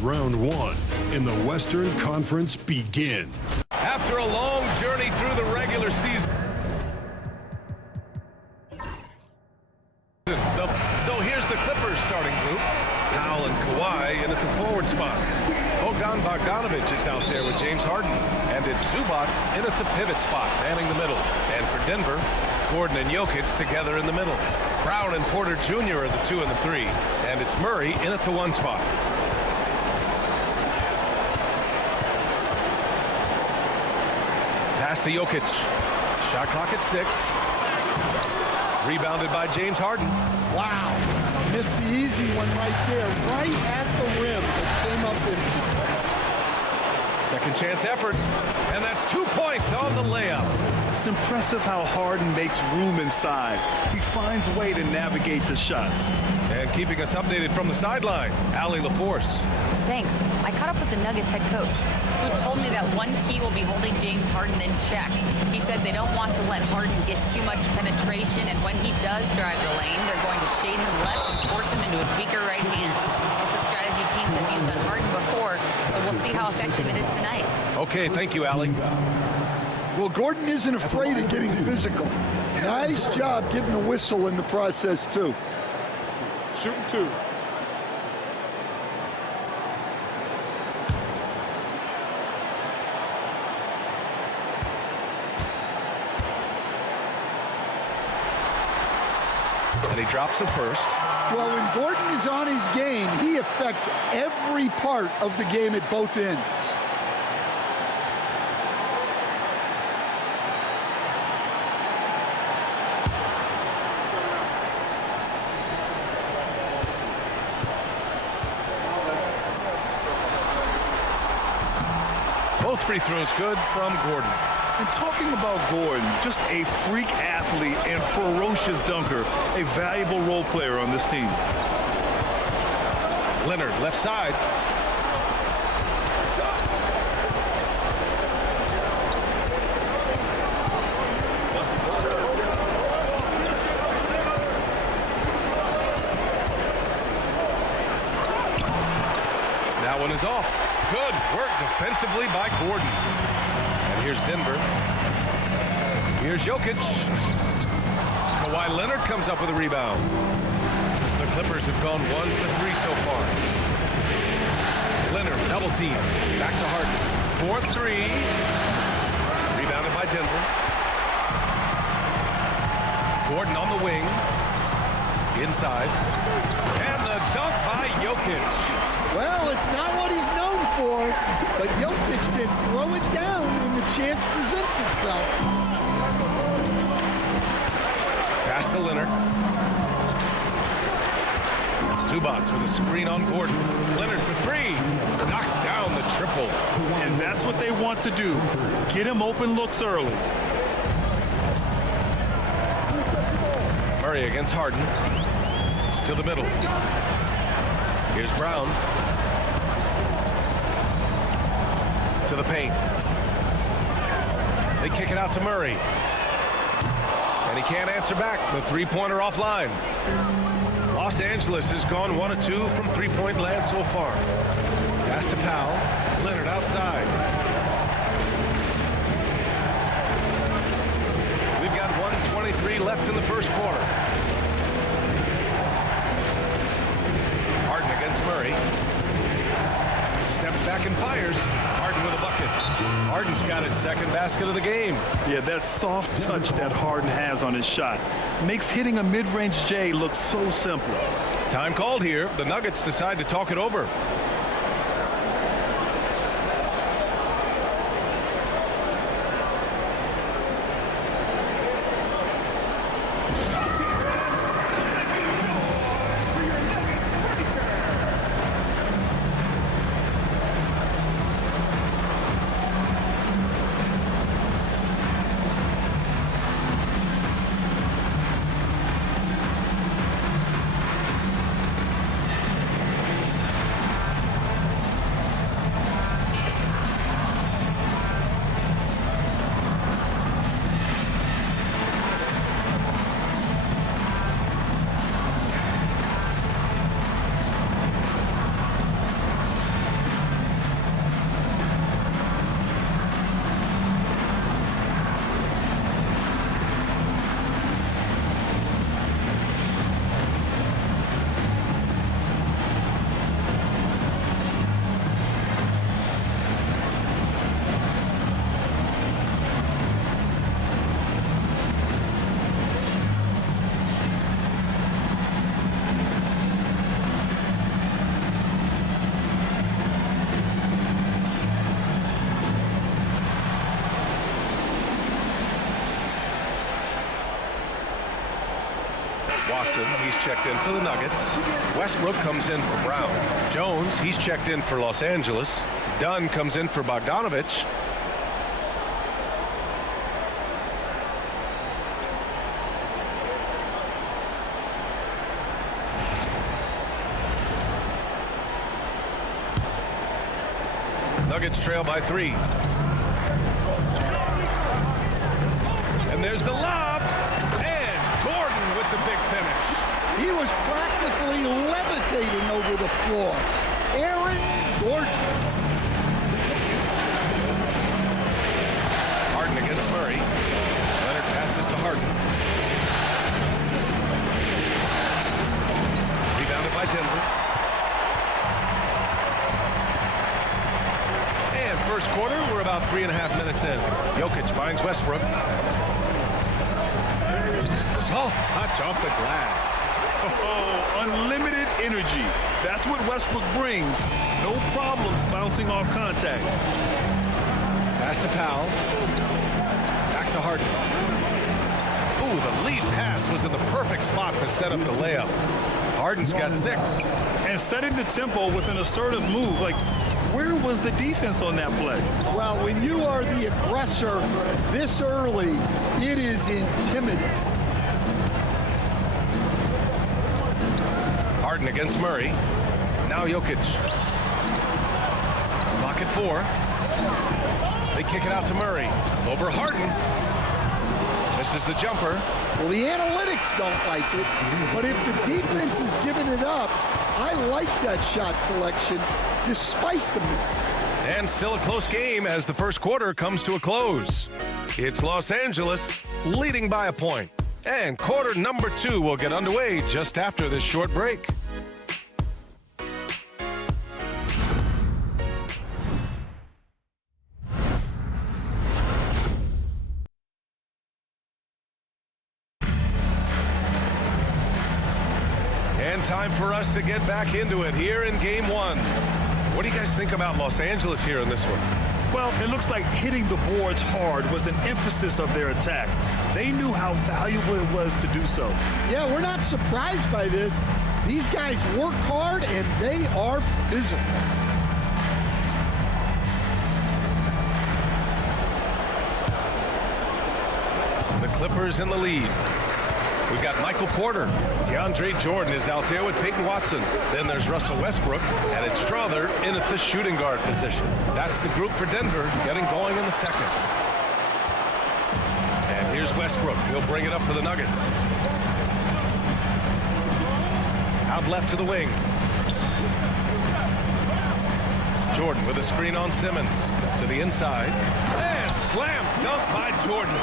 Round one in the Western Conference begins. After a long journey through the regular season. So here's the Clippers starting group. Powell and Kawhi in at the forward spots. Bogdanovich is out there with James Harden. And it's Zubac in at the pivot spot, manning the middle. And for Denver, Gordon and Jokic together in the middle. Brown and Porter Jr. are the 2 and the 3. And it's Murray in at the 1 spot. Pass to Jokic. Shot clock at 6. Rebounded by James Harden. Wow. Missed the easy one right there, right at the rim. It came up empty. Second chance effort. And that's 2 points on the layup. It's impressive how Harden makes room inside. He finds a way to navigate the shots. And keeping us updated from the sideline, Allie LaForce. Thanks. I caught up with the Nuggets head coach, who told me that one key will be holding James Harden in check. He said they don't want to let Harden get too much penetration, and when he does drive the lane, they're going to shade him left and force him into his weaker right hand. It's a strategy teams have used on Harden before, so we'll see how effective it is tonight. Okay, thank you, Allie. Well, Gordon isn't afraid of getting physical. Nice job getting the whistle in the process, too. Shooting 2. And he drops the first. Well, when Gordon is on his game, he affects every part of the game at both ends. Both free throws good from Gordon. And talking about Gordon, just a freak athlete and ferocious dunker, a valuable role player on this team. Leonard, left side. That one is off. Good work defensively by Gordon. And here's Denver. Here's Jokic. Kawhi Leonard comes up with a rebound. The Clippers have gone 1 for 3 so far. Leonard, double team. Back to Harden. 4-3. Rebounded by Denver. Gordon on the wing. Inside. And the dunk by Jokic. Well, it's not what he's known for, but Jokic can throw it down when the chance presents itself. Pass to Leonard. Zubac with a screen on Gordon. Leonard for 3. Knocks down the triple. And that's what they want to do. Get him open looks early. Murray against Harden. To the middle. Here's Brown. To the paint. They kick it out to Murray. And he can't answer back. The three-pointer offline. Los Angeles has gone 1 of 2 from three-point land so far. Pass to Powell. Leonard outside. We've got 1:23 left in the first quarter. Harden against Murray. Steps back and fires. Harden with a bucket. Harden's got his second basket of the game. Yeah, that soft touch that Harden has on his shot makes hitting a mid-range J look so simple. Time called here. The Nuggets decide to talk it over. Watson. He's checked in for the Nuggets. Westbrook comes in for Brown. Jones, he's checked in for Los Angeles. Dunn comes in for Bogdanovich. Nuggets trail by 3. And there's the lob. And Gordon with the big finish. He was practically levitating over the floor. Aaron Gordon. Harden against Murray. Leonard passes to Harden. Rebounded by Denver. And first quarter, we're about 3.5 minutes in. Jokic finds Westbrook. Soft touch off the glass. Oh, unlimited energy. That's what Westbrook brings. No problems bouncing off contact. Pass to Powell. Back to Harden. Ooh, the lead pass was in the perfect spot to set up the layup. Harden's got 6. And setting the tempo with an assertive move. Like, where was the defense on that play? Well, when you are the aggressor this early, it is intimidating. Harden against Murray. Now Jokic. Clock at 4. They kick it out to Murray. Over Harden. This is the jumper. Well, the analytics don't like it, but if the defense is giving it up, I like that shot selection despite the miss. And still a close game as the first quarter comes to a close. It's Los Angeles leading by a point. And quarter number 2 will get underway just after this short break. And time for us to get back into it here in game 1. What do you guys think about Los Angeles here in this one? Well, it looks like hitting the boards hard was an emphasis of their attack. They knew how valuable it was to do so. Yeah, we're not surprised by this. These guys work hard and they are physical. The Clippers in the lead. We've got Michael Porter. DeAndre Jordan is out there with Peyton Watson. Then there's Russell Westbrook, and it's Strother in at the shooting guard position. That's the group for Denver getting going in the second. And here's Westbrook. He'll bring it up for the Nuggets. Out left to the wing. Jordan with a screen on Simmons. To the inside. And slam dunk by Jordan.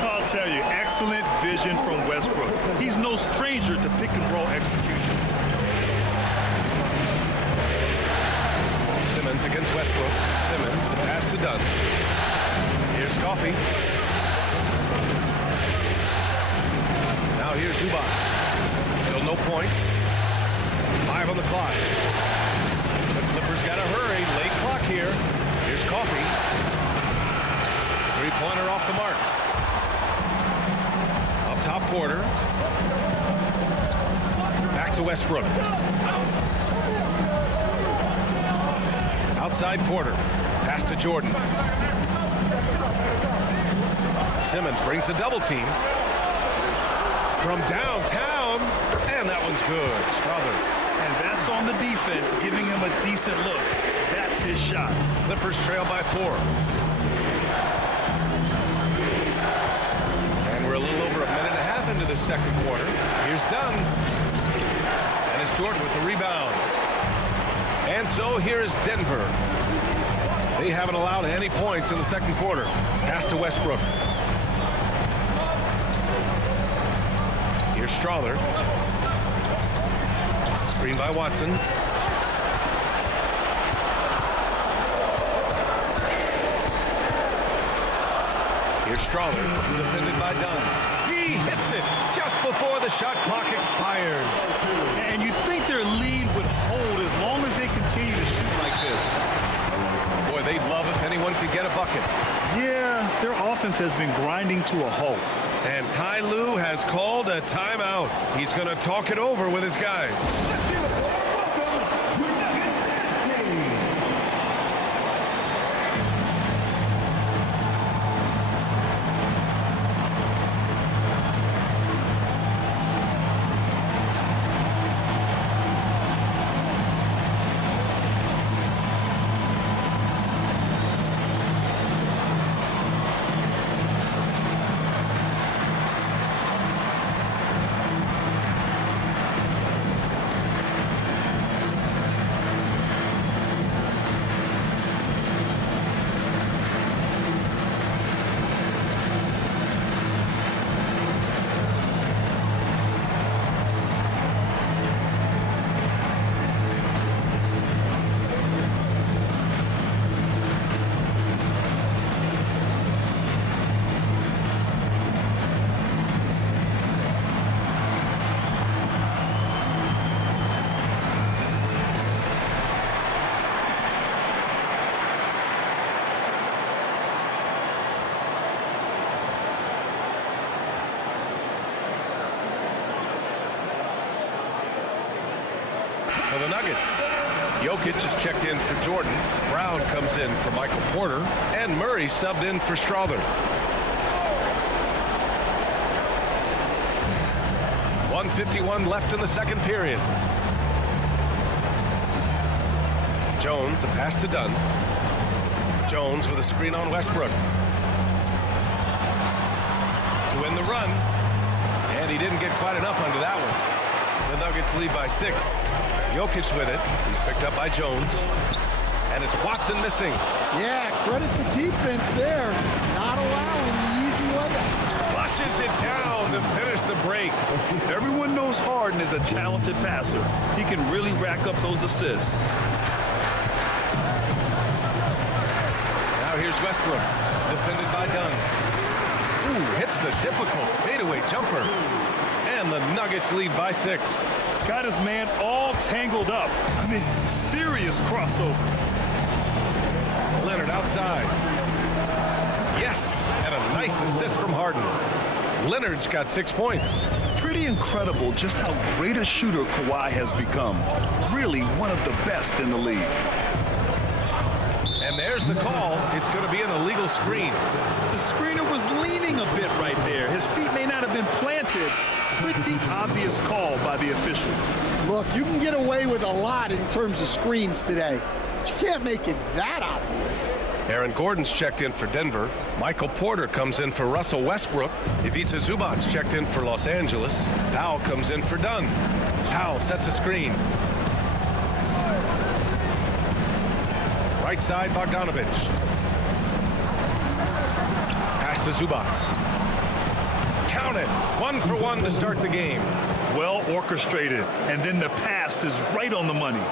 I'll tell you, excellent vision from Westbrook. He's no stranger to pick and roll execution. Simmons against Westbrook. Simmons, the pass to Dunn. Here's Coffey. Now here's Zubac. Still no points. 5 on the clock. The Clippers got to hurry. Late clock here. Here's Coffey. Three-pointer off the mark. Up top, Porter. Back to Westbrook. Outside Porter. Pass to Jordan. Simmons brings a double team. From downtown. And that one's good. Strother. And that's on the defense, giving him a decent look. That's his shot. Clippers trail by 4. And we're a little over a minute and a half into the second quarter. Here's Dunn. And it's Jordan with the rebound. And so here is Denver. They haven't allowed any points in the second quarter. Pass to Westbrook. Here's Strother. Screen by Watson. Here's Strother, defended by Dunn. He hits it just before the shot clock expires. And you think their lead would hold as long as they continue to shoot like this. Boy, they'd love if anyone could get a bucket. Yeah, their offense has been grinding to a halt. And Ty Lue has called a timeout. He's going to talk it over with his guys. For the Nuggets, Jokic is checked in for Jordan. Brown comes in for Michael Porter. And Murray subbed in for Strother. 1:51 left in the second period. Jones, the pass to Dunn. Jones with a screen on Westbrook. To win the run. And he didn't get quite enough under that one. The Nuggets lead by 6. Jokic with it. He's picked up by Jones. And it's Watson missing. Yeah, credit the defense there. Not allowing the easy layup. Flushes it down to finish the break. Everyone knows Harden is a talented passer. He can really rack up those assists. Now here's Westbrook, defended by Dunn. Ooh, hits the difficult fadeaway jumper. And the Nuggets lead by 6. Got his man all tangled up. I mean, serious crossover. Leonard outside. Yes, and a nice assist from Harden. Leonard's got 6 points. Pretty incredible just how great a shooter Kawhi has become. Really one of the best in the league. And there's the call. It's going to be an illegal screen. The screener was leaning a bit right there. His feet may not have been planted. Pretty obvious call by the officials. Look, you can get away with a lot in terms of screens today, but you can't make it that obvious. Aaron Gordon's checked in for Denver. Michael Porter comes in for Russell Westbrook. Ivica Zubac's checked in for Los Angeles. Powell comes in for Dunn. Powell sets a screen. Right side, Bogdanovich. Pass to Zubac. Count it. 1 for 1 to start the game. Well orchestrated, and then the pass is right on the money.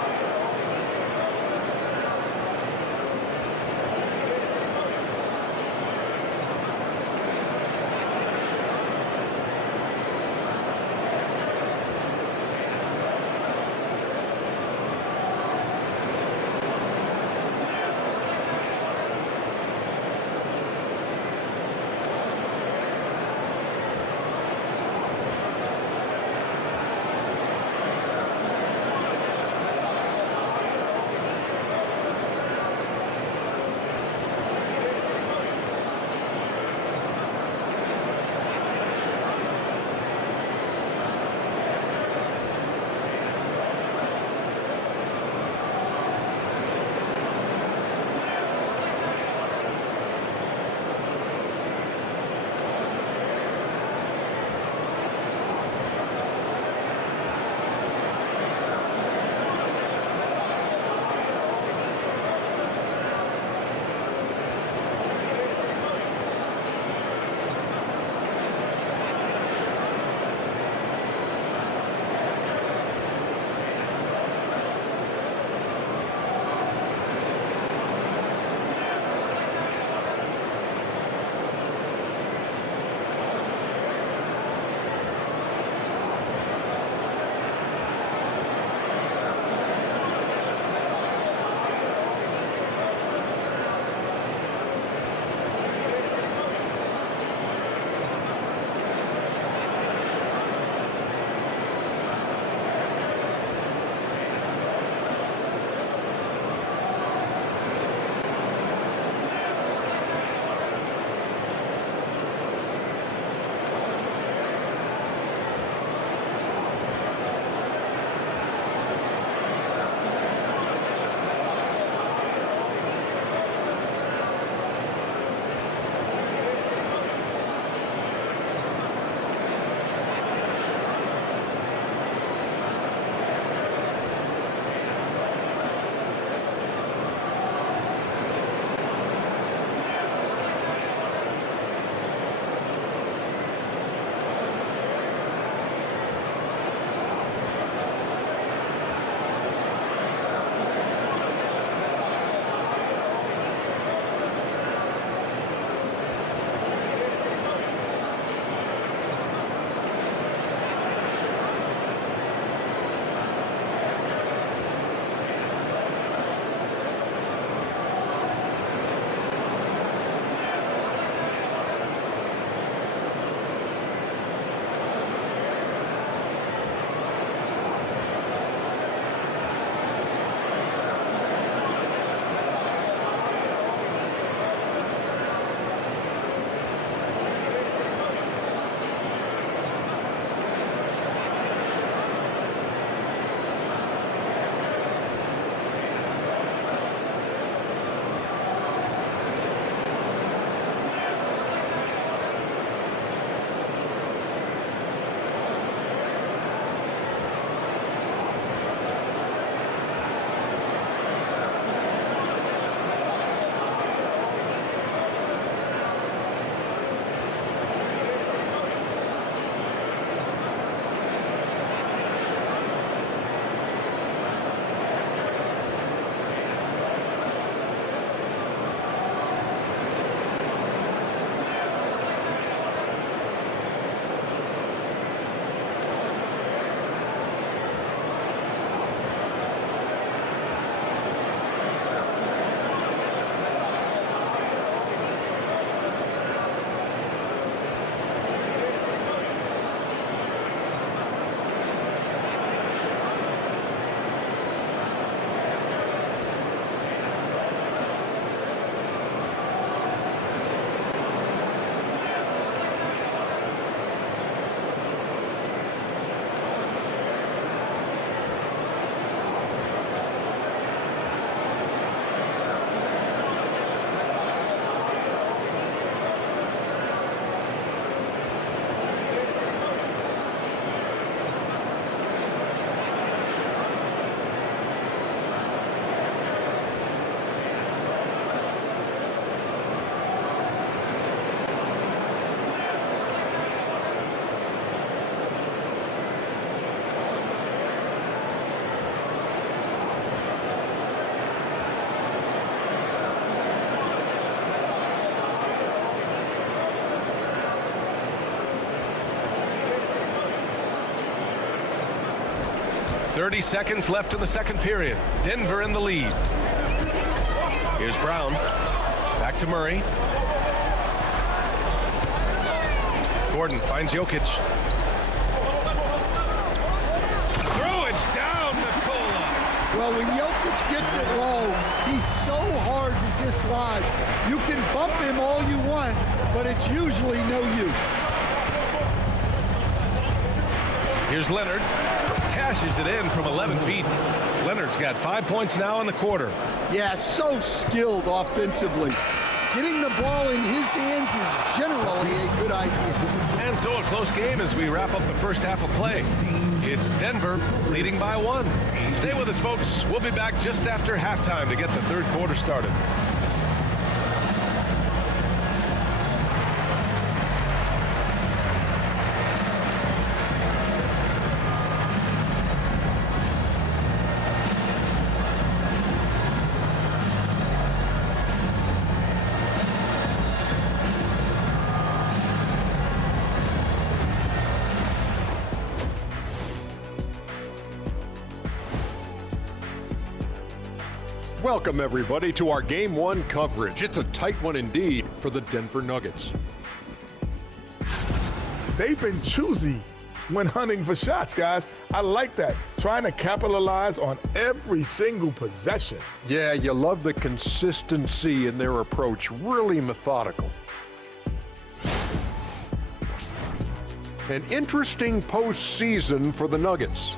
30 seconds left in the second period. Denver in the lead. Here's Brown. Back to Murray. Gordon finds Jokic. Throw it down, Nikola. Well, when Jokic gets it low, he's so hard to dislodge. You can bump him all you want, but it's usually no use. Here's Leonard. Cashes it in from 11 feet. Leonard's got 5 points now in the quarter. Yeah, so skilled offensively. Getting the ball in his hands is generally a good idea. And so a close game as we wrap up the first half of play. It's Denver leading by 1. Stay with us, folks. We'll be back just after halftime to get the third quarter started. Welcome, everybody, to our Game 1 coverage. It's a tight one indeed for the Denver Nuggets. They've been choosy when hunting for shots, guys. I like that. Trying to capitalize on every single possession. Yeah, you love the consistency in their approach. Really methodical. An interesting postseason for the Nuggets.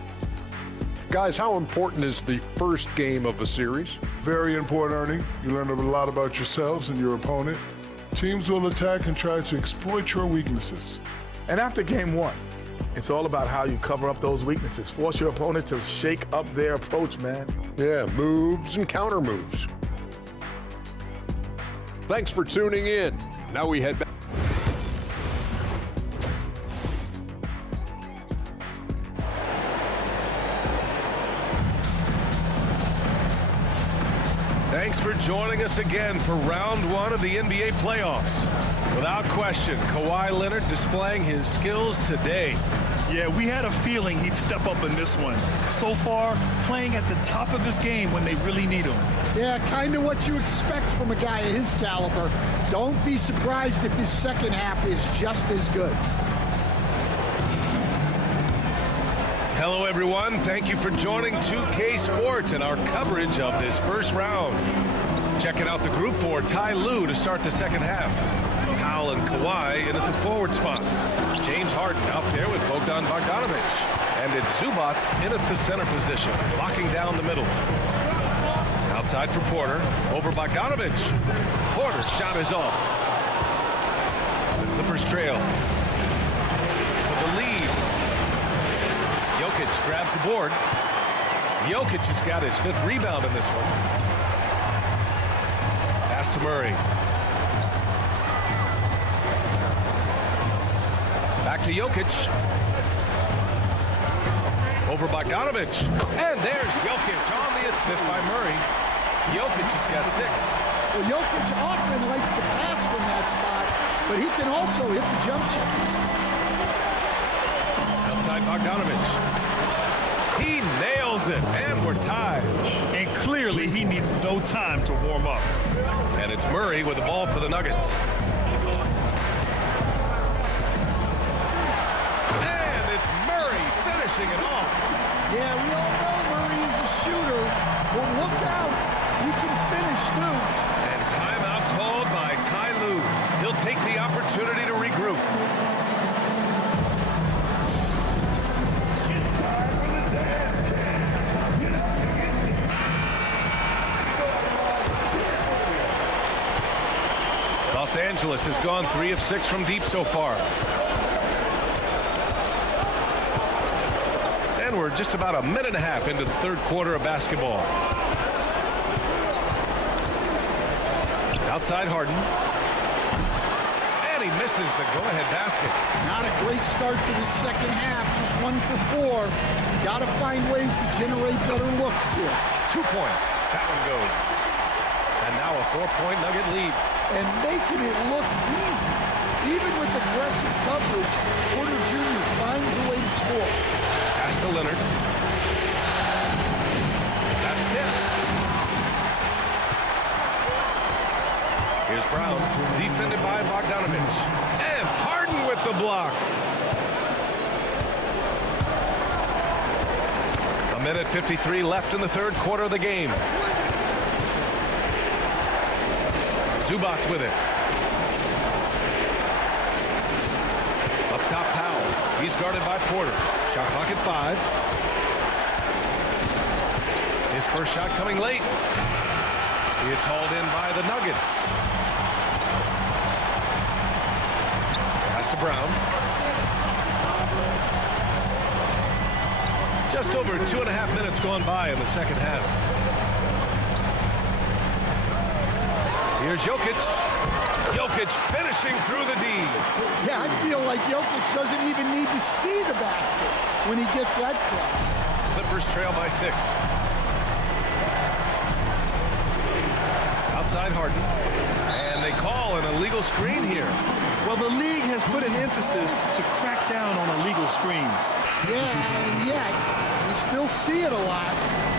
Guys, how important is the first game of a series? Very important, Ernie. You learn a lot about yourselves and your opponent. Teams will attack and try to exploit your weaknesses. And after game 1, it's all about how you cover up those weaknesses. Force your opponent to shake up their approach, man. Yeah, moves and counter moves. Thanks for tuning in. Now we head back. Thanks for joining us again for round 1 of the NBA playoffs. Without question, Kawhi Leonard displaying his skills today. Yeah, we had a feeling he'd step up in this one. So far, playing at the top of his game when they really need him. Yeah, kind of what you expect from a guy of his caliber. Don't be surprised if his second half is just as good. Hello, everyone. Thank you for joining 2K Sports and our coverage of this first round. Checking out the group for Ty Lue to start the second half. Powell and Kawhi in at the forward spots. James Harden out there with Bogdan Bogdanovic. And it's Zubac in at the center position, locking down the middle. Outside for Porter, over Bogdanovic. Porter's shot is off. The Clippers trail. For the lead. Jokic grabs the board. Jokic has got his 5th rebound in this one. Pass to Murray. Back to Jokic. Over Bogdanovic. And there's Jokic on the assist by Murray. Jokic has got 6. Well, Jokic often likes to pass from that spot, but he can also hit the jump shot. Outside Bogdanovic. He nails it, and we're tied. And clearly he needs no time to warm up. And it's Murray with the ball for the Nuggets. And it's Murray finishing it off. Yeah, we all know Murray is a shooter, but look out. You can finish, too. And timeout called by Ty Lue. He'll take the opportunity to regroup. Los Angeles has gone 3 of 6 from deep so far. And we're just about a minute and a half into the third quarter of basketball. Outside Harden. And he misses the go-ahead basket. Not a great start to the second half, just 1 for 4. Got to find ways to generate better looks here. 2 points. That one goes. And now a 4-point Nugget lead. And making it look easy. Even with aggressive coverage, Porter Jr. finds a way to score. Pass to Leonard. That's tipped. Here's Brown, defended by Bogdanovich. And Harden with the block. A minute 53 left in the third quarter of the game. Zubac with it. Up top, Powell. He's guarded by Porter. Shot clock at 5. His first shot coming late. It's hauled in by the Nuggets. Pass to Brown. Just over 2.5 minutes gone by in the second half. Here's Jokic. Jokic finishing through the D. Yeah, I feel like Jokic doesn't even need to see the basket when he gets that close. Clippers trail by 6. Outside Harden. And they call an illegal screen here. Well, the league has put an emphasis to crack down on illegal screens. Yeah, and yet, you still see it a lot.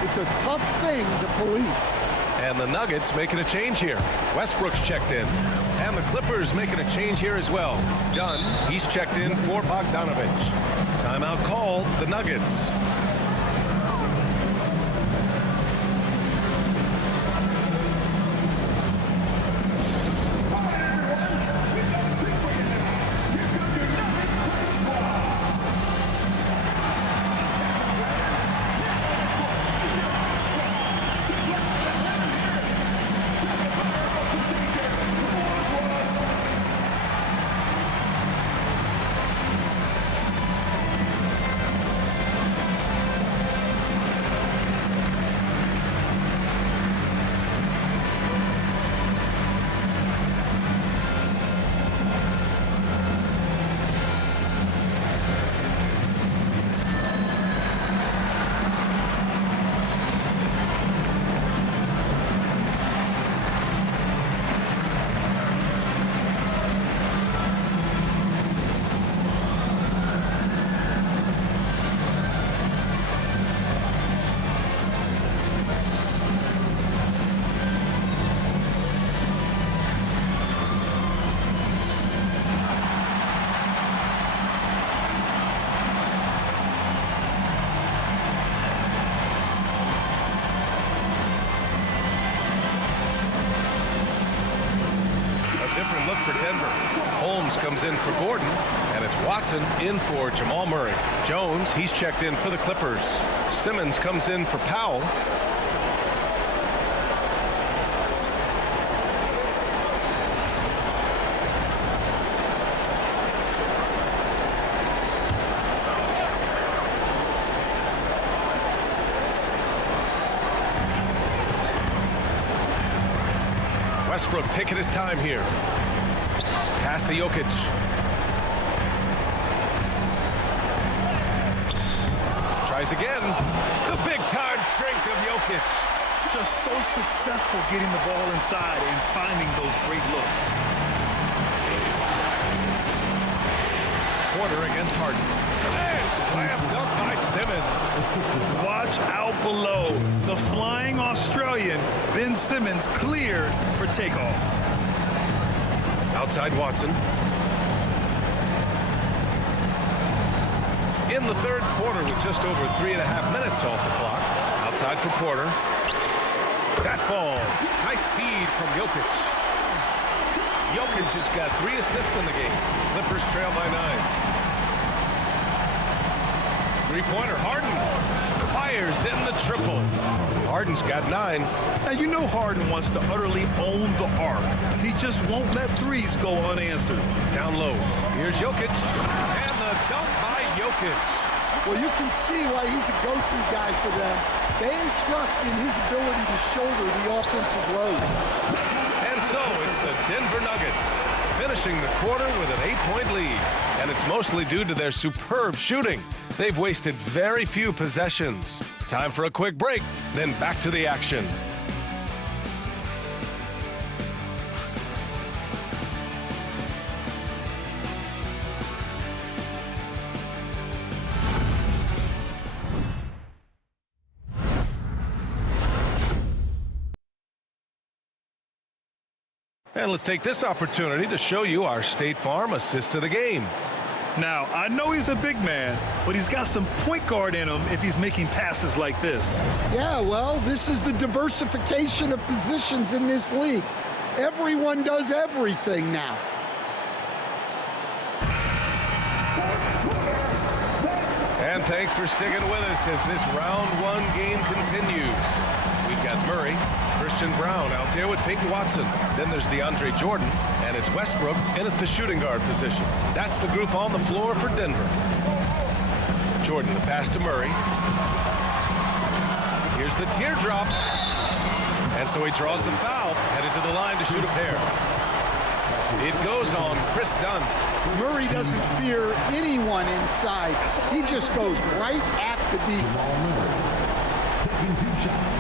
It's a tough thing to police. And the Nuggets making a change here. Westbrook's checked in. And the Clippers making a change here as well. Dunn, he's checked in for Bogdanovich. Timeout called, the Nuggets. Different look for Denver. Holmes comes in for Gordon, and it's Watson in for Jamal Murray. Jones, he's checked in for the Clippers. Simmons comes in for Powell. Westbrook taking his time here. Pass to Jokic. Tries again. The big-time strength of Jokic. Just so successful getting the ball inside and finding those great looks. Porter against Harden. And slam dunk by Simmons. Watch out below. The flying Australian, Ben Simmons, cleared for takeoff. Outside Watson. In the third quarter with just over 3.5 minutes off the clock. Outside for Porter. That falls. Nice feed from Jokic. Jokic has got 3 assists in the game. Clippers trail by 9. Three-pointer, Harden fires in the triple. Harden's got 9. Now, you know Harden wants to utterly own the arc. He just won't let threes go unanswered. Down low. Here's Jokic. And the dunk by Jokic. Well, you can see why he's a go-to guy for them. They trust in his ability to shoulder the offensive load. And so it's the Denver Nuggets finishing the quarter with an 8-point lead. And it's mostly due to their superb shooting. They've wasted very few possessions. Time for a quick break, then back to the action. And let's take this opportunity to show you our State Farm assist of the game. Now, I know he's a big man, but he's got some point guard in him if he's making passes like this. Yeah, well, this is the diversification of positions in this league. Everyone does everything now. And thanks for sticking with us as this round one game continues. We've got Murray, Christian Brown out there with Peyton Watson. Then there's DeAndre Jordan, and it's Westbrook in at the shooting guard position. That's the group on the floor for Denver. Jordan, the pass to Murray. Here's the teardrop. And so he draws the foul, headed to the line to shoot a pair. It goes on Chris Dunn. Murray doesn't fear anyone inside. He just goes right at the defense. Taking 2 shots.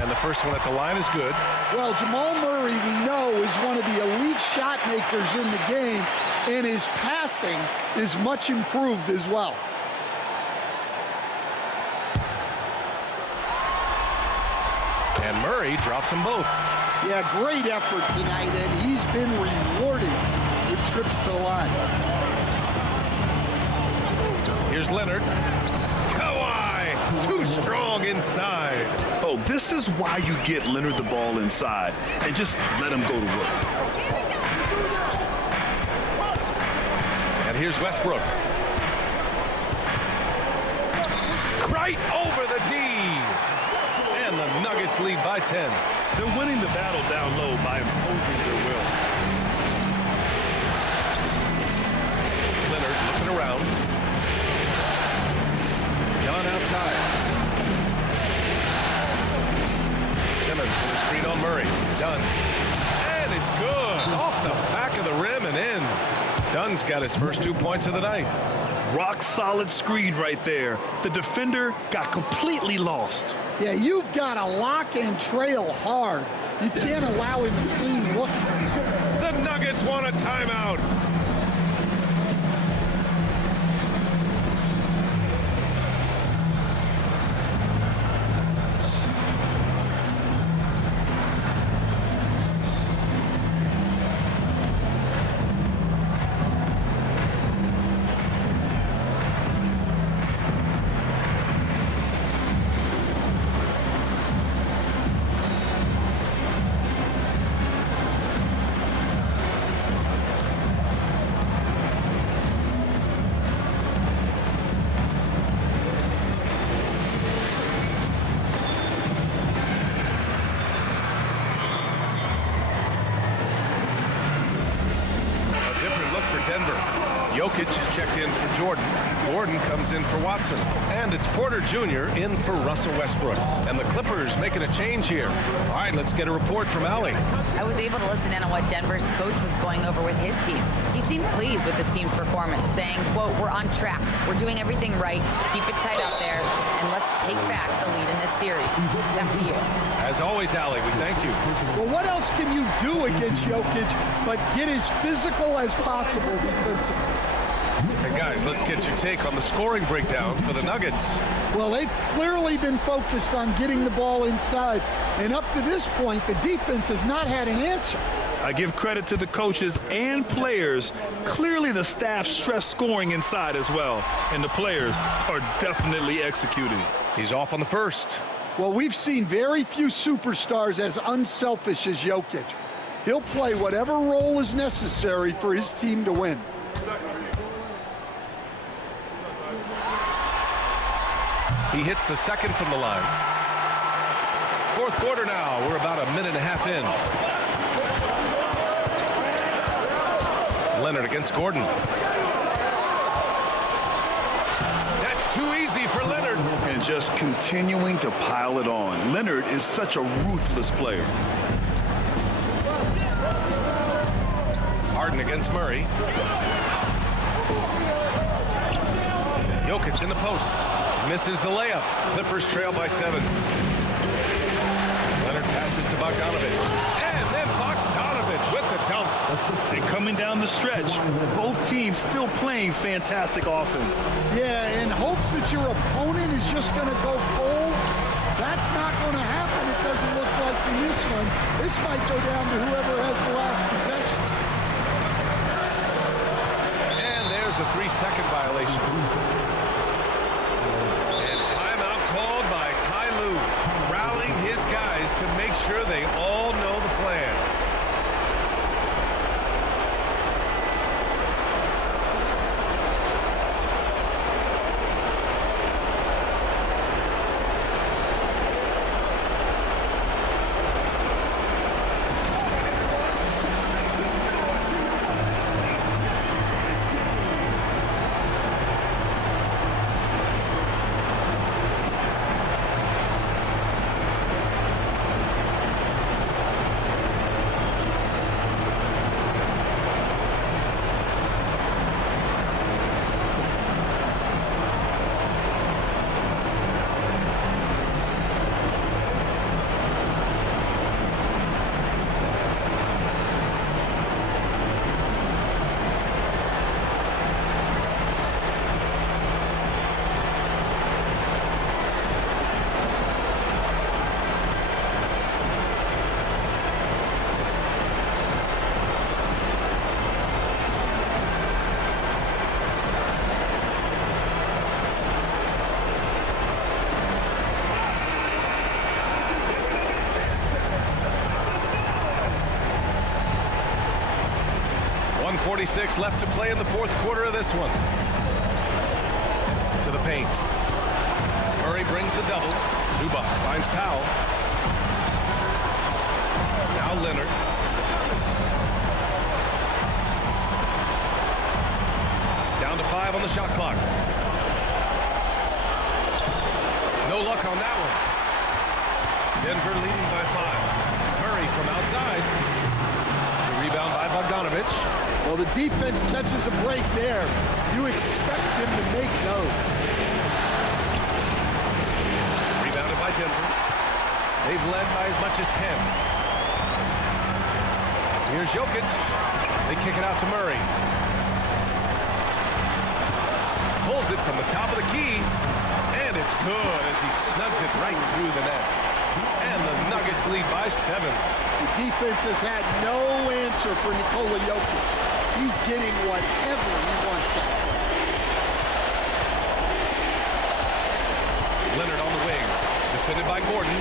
And the first one at the line is good. Well, Jamal Murray, we know, is one of the elite shot makers in the game, and his passing is much improved as well. And Murray drops them both. Yeah, great effort tonight, and he's been rewarded with trips to the line. Here's Leonard. Kawhi, too strong inside. Oh, this is why you get Leonard the ball inside and just let him go to work. And here's Westbrook. Right over the D. And the Nuggets lead by 10. They're winning the battle down low by imposing their will. Leonard looking around. John outside. Simmons with a screen on Murray. Dunn. And it's good. Off the back of the rim and in. Dunn's got his first 2 points of the night. Rock solid screen right there. The defender got completely lost. Yeah, you've got to lock and trail hard. You can't allow him a clean look. The Nuggets want a timeout. Jokic is checked in for Jordan. Gordon comes in for Watson. And it's Porter Jr. in for Russell Westbrook. And the Clippers making a change here. All right, let's get a report from Allie. I was able to listen in on what Denver's coach was going over with his team. He seemed pleased with his team's performance, saying, quote, "We're on track. We're doing everything right. Keep it tight out there. And let's take back the lead in this series." Back to you. As always, Allie, we thank you. Well, what else can you do against Jokic but get as physical as possible defensively? Hey, guys, let's get your take on the scoring breakdown for the Nuggets. Well, they've clearly been focused on getting the ball inside. And up to this point, the defense has not had an answer. I give credit to the coaches and players. Clearly the staff stressed scoring inside as well. And the players are definitely executing. He's off on the first. Well, we've seen very few superstars as unselfish as Jokic. He'll play whatever role is necessary for his team to win. He hits the second from the line. Fourth quarter now. We're about a minute and a half in. Leonard against Gordon. That's too easy for Leonard. And just continuing to pile it on. Leonard is such a ruthless player. Harden against Murray. Jokic in the post. Misses the layup. Clippers trail by 7. Leonard passes to Bogdanovich. And then Bogdanovich with the dunk. And coming down the stretch, both teams still playing fantastic offense. Yeah, in hopes that your opponent is just going to go cold, that's not going to happen. It doesn't look like in this one. This might go down to whoever has the last possession. And there's a 3-second violation. And timeout called by Ty Lue, rallying his guys to make sure they all know the plan. .46 left to play in the fourth quarter of this one. To the paint. Murray brings the double. Zubac finds Powell. Now Leonard. Down to 5 on the shot clock. No luck on that one. Denver leading by 5. Murray from outside. The rebound by Bogdanovich. Well, the defense catches a break there. You expect him to make those. Rebounded by Denver. They've led by as much as 10. Here's Jokic. They kick it out to Murray. Pulls it from the top of the key. And it's good as he snugs it right through the net. And the Nuggets lead by 7. The defense has had no answer for Nikola Jokic. He's getting whatever he wants out there. Leonard on the wing. Defended by Gordon.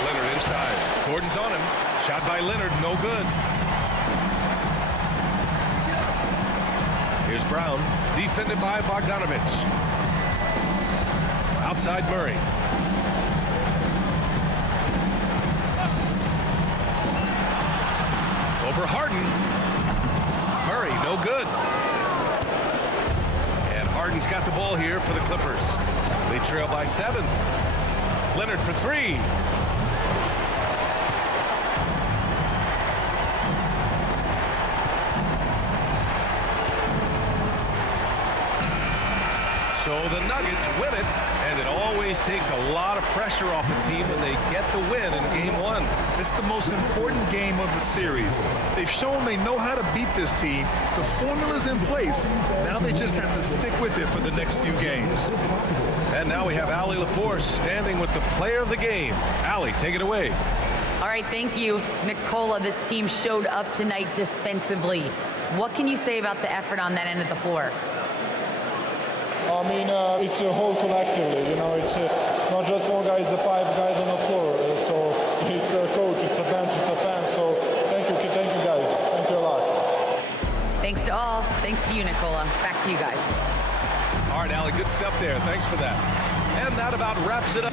Leonard inside. Gordon's on him. Shot by Leonard. No good. Here's Brown. Defended by Bogdanovich. Outside Murray. Over Harden. Murray, no good. And Harden's got the ball here for the Clippers. They trail by 7. Leonard for 3. So the Nuggets win it, and it always takes a lot of pressure off a team when they get the win in Game 1. It's the most important game of the series. They've shown they know how to beat this team. The formula's in place. Now they just have to stick with it for the next few games. And now we have Allie LaForce standing with the player of the game. Allie, take it away. All right, thank you, Nikola. This team showed up tonight defensively. What can you say about the effort on that end of the floor? I mean, it's a whole collectively, you know, it's not just one guy, it's the 5 guys on the floor. So it's a coach, it's a bench, it's a fan. So thank you guys. Thank you a lot. Thanks to all. Thanks to you, Nikola. Back to you guys. All right, Allie, good stuff there. Thanks for that. And that about wraps it up.